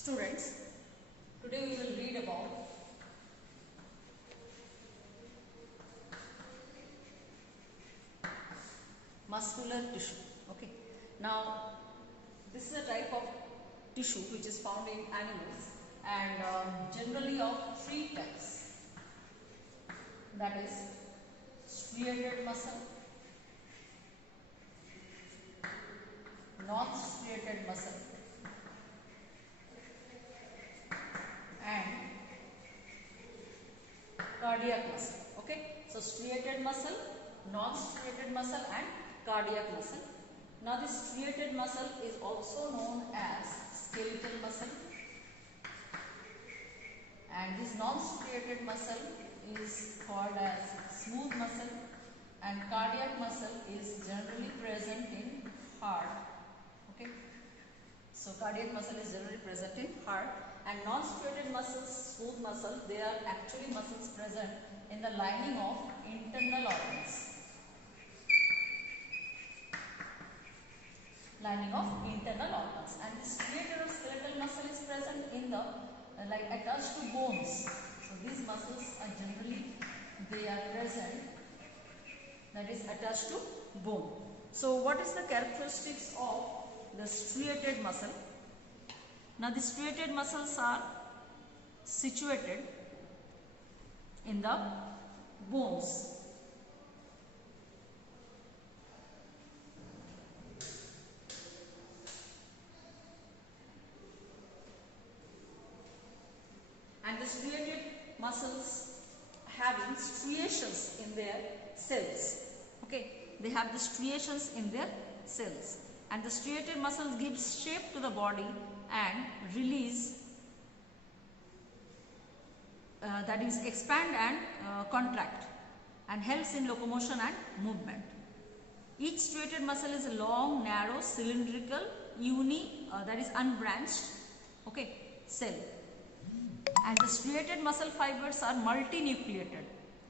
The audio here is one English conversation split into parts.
Students, today we will read about muscular tissue. Okay. Now, this is a type of tissue which is found in animals and generally of three types. That is striated muscle, non-striated muscle, and cardiac muscle. Okay, so striated muscle, non-striated muscle, and cardiac muscle. Now, this striated muscle is also known as skeletal muscle, and this non-striated muscle is called as smooth muscle, and cardiac muscle is generally present in heart. Okay, so cardiac muscle is generally present in heart, and non-striated muscles, smooth muscle, they are actually muscles present in the lining of internal organs. Lining of internal organs, and this striated or skeletal muscle is present in the like attached to bones. So these muscles are generally they are present, that is attached to bone. So what is the characteristics of the striated muscle? Now the striated muscles are situated in the bones. And the striated muscles having striations in their cells. Okay, they have the striations in their cells, and the striated muscles gives shape to the body and release, that is expand and contract, and helps in locomotion and movement. Each striated muscle is a long, narrow, cylindrical, that is unbranched, okay, cell. And the striated muscle fibers are multinucleated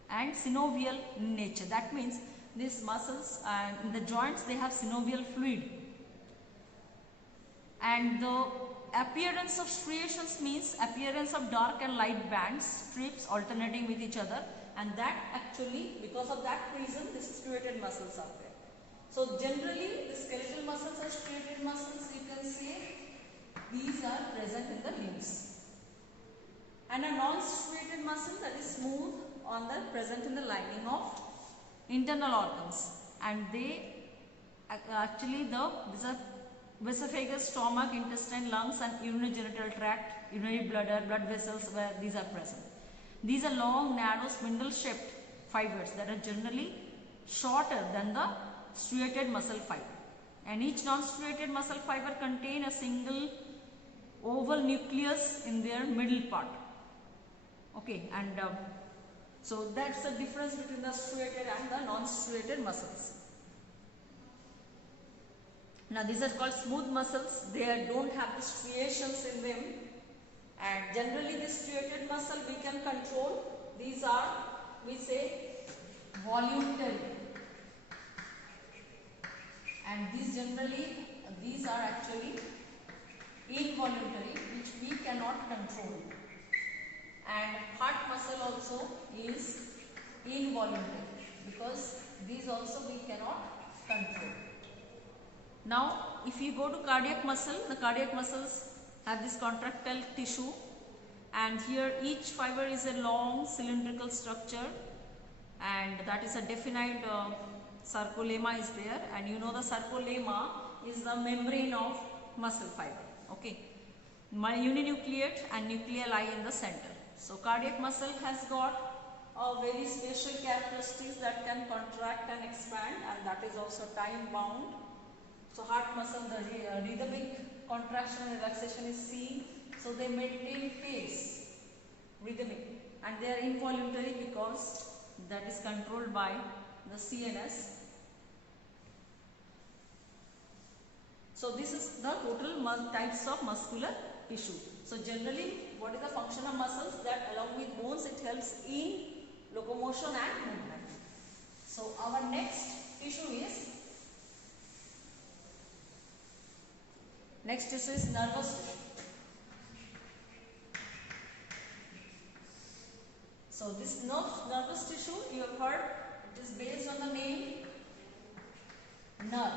and synovial in nature. That means these muscles and in the joints they have synovial fluid. And the appearance of striations means appearance of dark and light bands, strips alternating with each other, and that actually because of that reason these striated muscles are there. So generally the skeletal muscles are striated muscles, you can say these are present in the limbs. And a non-striated muscle, that is smooth on the present in the lining of internal organs, and they actually these are esophagus, stomach, intestine, lungs, and urinary tract, urinary bladder, blood vessels where these are present. These are long, narrow, spindle-shaped fibers that are generally shorter than the striated muscle fiber, and each non-striated muscle fiber contain a single oval nucleus in their middle part. Okay, and so that's the difference between the striated and the non-striated muscles. Now these are called smooth muscles. They don't have the striations in them, and generally this striated muscle we can control. These are, we say, voluntary, and these are actually involuntary, which we cannot control. And heart muscle also is involuntary because these also we cannot control. Now if you go to cardiac muscle, the cardiac muscles have this contractile tissue, and here each fiber is a long cylindrical structure, and that is a definite sarcolemma is there, and you know the sarcolemma is the membrane of muscle fiber. Okay, uninucleate and nuclei lie in the center. So cardiac muscle has got a very special characteristics that can contract and expand, and that is also time bound. So heart muscle, the rhythmic contraction and relaxation is seen, so they maintain pace, rhythmic, and they are involuntary because that is controlled by the CNS. So this is the total types of muscular tissue. So generally, what is the function of muscles? That along with bones, it helps in locomotion and movement. So our next tissue is nervous tissue. So this nervous tissue you have heard, it is based on the name nerve,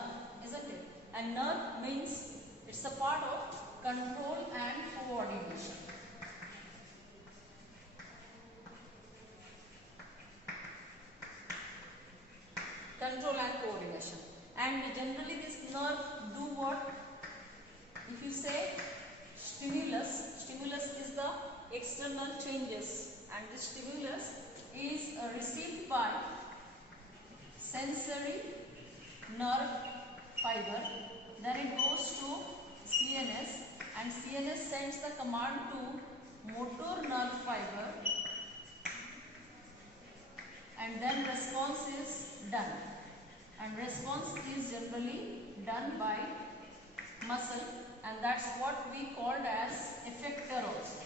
isn't it? And nerve means it's a part of control and coordination. Control and coordination. And generally this nerve do what? If you say stimulus is the external changes, and this stimulus is received by sensory nerve fiber, then it goes to CNS, and CNS sends the command to motor nerve fiber, and then response is done, and response is generally done by muscle, and that's what we called as effector also.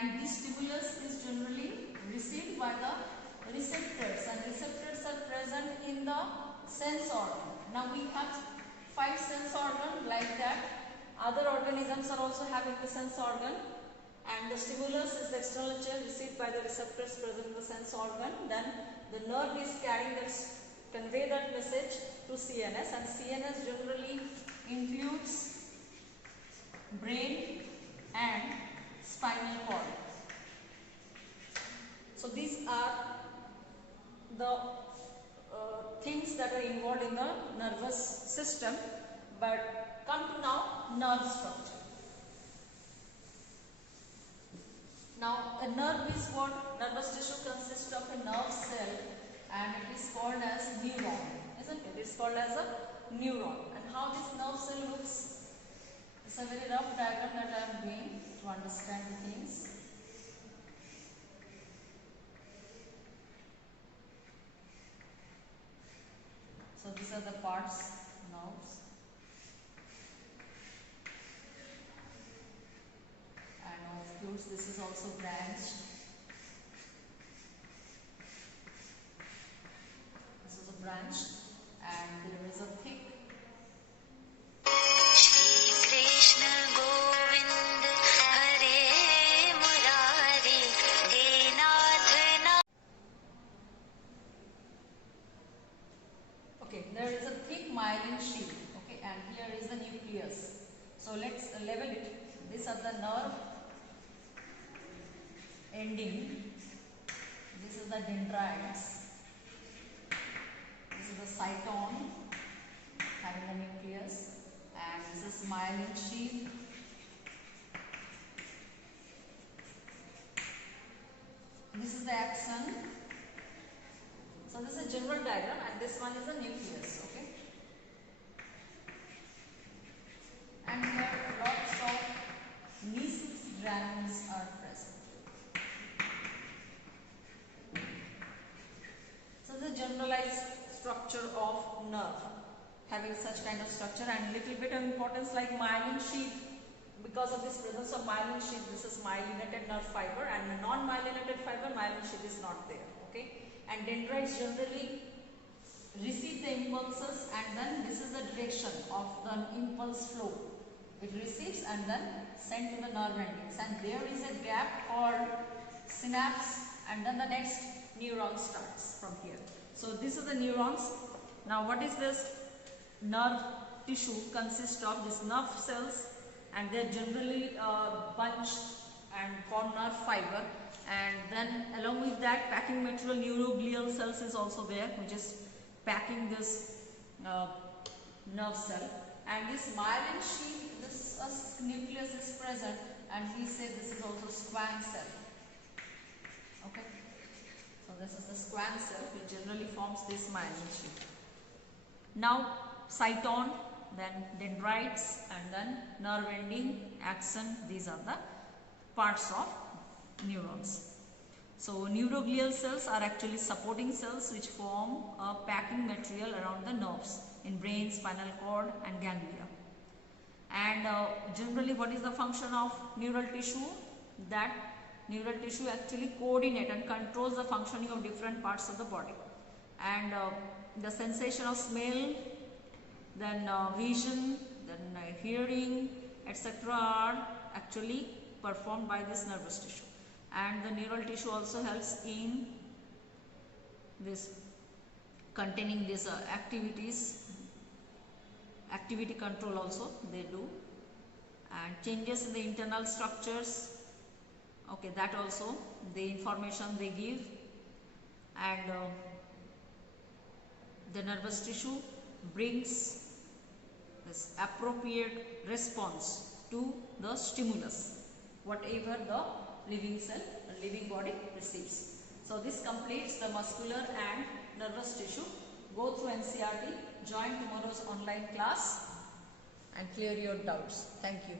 And this stimulus is generally received by the receptors, and receptors are present in the sense organ. Now we have 5 sense organs like that. Other organisms are also having the sense organ, and the stimulus is the external change received by the receptors present in the sense organ. Then the nerve is carrying that, convey that message to CNS, and CNS generally includes brain and spinal cord. So these are the things that are involved in the nervous system. But come to now nerve structure. Now a nerve is what? Nervous tissue consists of a nerve cell, and it is called as neuron, isn't it? It is called as a neuron. And how this nerve cell looks? It's a very rough diagram that I am doing to understand the things. So these are the parts, nerves, and of course this is also branched. This is a branch, and there is a thick there is a thick myelin sheath, okay, and here is the nucleus. So let's level it. These are the nerve ending. This is the dendrites. This is the cytone having the nucleus, and this is myelin sheath. This is the axon. So this is a general diagram, and this one is the nucleus, okay? And here lots of Nies's granules are present. So the generalized structure of nerve, having such kind of structure, and little bit of importance like myelin sheath. Because of this presence of myelin sheath, this is myelinated nerve fiber, and non-myelinated fiber, myelin sheath is not there, okay? And dendrites generally receive the impulses, and then this is the direction of the impulse flow. It receives and then sent to the nerve endings, and there is a gap called synapse, and then the next neuron starts from here. So this is the neurons. Now what is this? Nerve tissue consists of these nerve cells, and they are generally bunched and form nerve fiber. And then along with that, packing material neuroglial cells is also there, which is packing this nerve cell. And this myelin sheath, this nucleus is present, and we say this is also Schwann cell. Okay. So this is the Schwann cell, which generally forms this myelin sheath. Now cytone, then dendrites, and then nerve ending, axon. These are the parts of neurons. So neuroglial cells are actually supporting cells which form a packing material around the nerves in brain, spinal cord, and ganglia. And generally, what is the function of neural tissue? That neural tissue actually coordinate and controls the functioning of different parts of the body. And the sensation of smell, then vision, then hearing, etc. are actually performed by this nervous tissue. and the neural tissue also helps in this containing these activity control also they do, and changes in the internal structures, okay, that also the information they give, and the nervous tissue brings this appropriate response to the stimulus whatever the living body receives. So this completes the muscular and nervous tissue. Go through NCERT, join tomorrow's online class and clear your doubts. Thank you.